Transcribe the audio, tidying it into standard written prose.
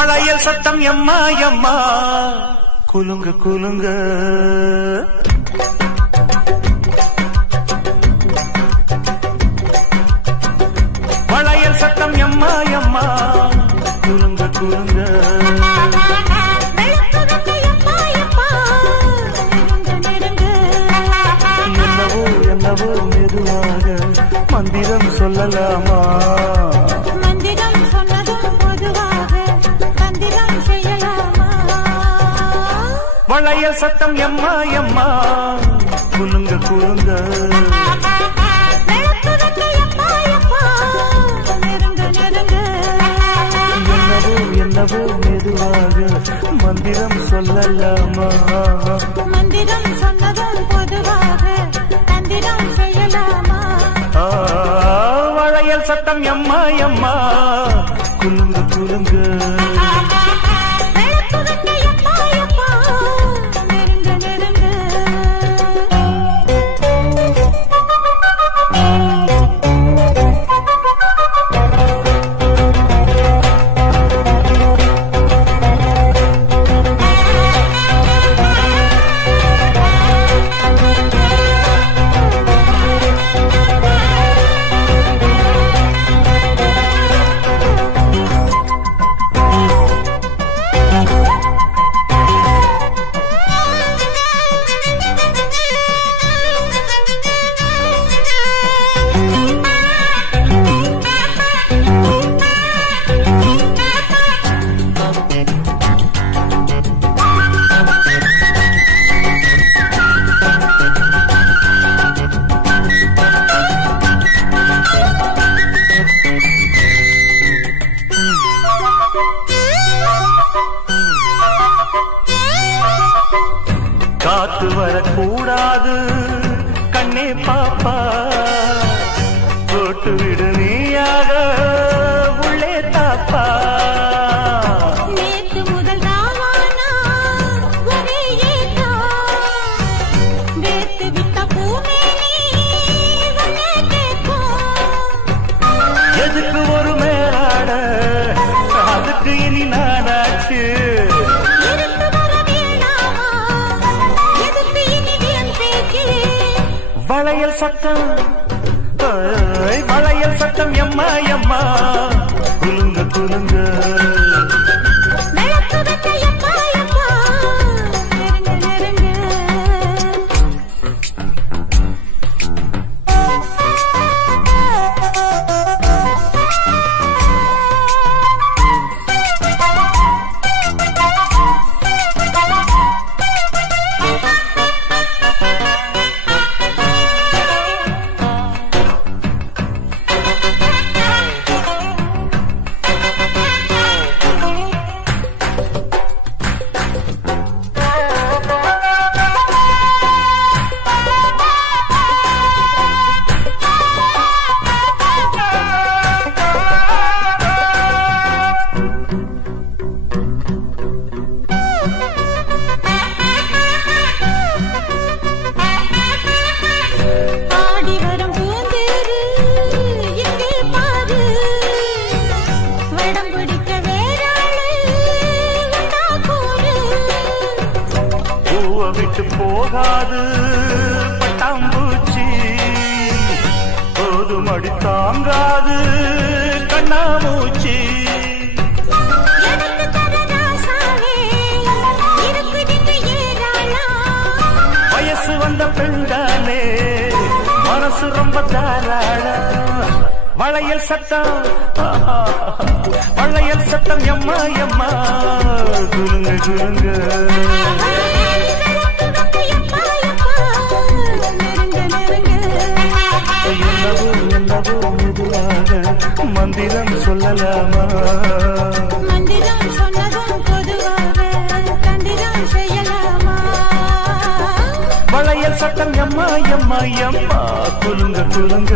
வளையல் சத்தம் எம்மா எம்மா குலுங்க குலுங்க வளையல் சத்தம் எம்மா எம்மா குலுங்க குலுங்க என்னவோ என்னவோ மெதுவாக மந்திரம் சொல்லலாமா மந்திரம் சொன்னதும் பொதுவாக தந்திரம் செய்யலாமா வளையல் சத்தம் எம்மா எம்மா குலுங்க குலுங்க என்னவோ என்னவோ மெதுவாக மந்திரம் சொல்லலாமா மந்திரம் சொன்னதும் பொதுவாக தந்திரம் செய்யலாமா வளையல் சத்தம் எம்மா எம்மா குலுங்க குலுங்க காத்து வரக்கூடாது கண்ணே பாப்பா போட்டு விடு நீயாக உள்ளே தாப்பா நேற்று முதல் தாவானா ஒரே ஏதா வேத்து விட்ட பூமேனி வனே கேட்கும் எதுக்கு ஒரு மேலாட அதுக்கு இனி நானாச்சு வளையல் சத்தம் வளையல் சத்தம் எம்மா எம்மா குலுங்க குலுங்க விட்டு போகாது பட்டாம்பூச்சி போது மடி தாங்காது கண்ணாமூச்சி வயசு வந்த பெண்தானே மனசு ரொம்ப தாராள வளையல் சத்தம் வளையல் சத்தம் எம்மா எம்மா குலுங்க குலுங்க என்னவோ என்னவோ மெதுவாக மந்திரம் சொல்லலாமா மந்திரம் சொன்னதும் பொதுவாக தந்திரம் செய்யலாமா வளையல் சத்தம் எம்மா எம்மா எம்மா குலுங்க குலுங்க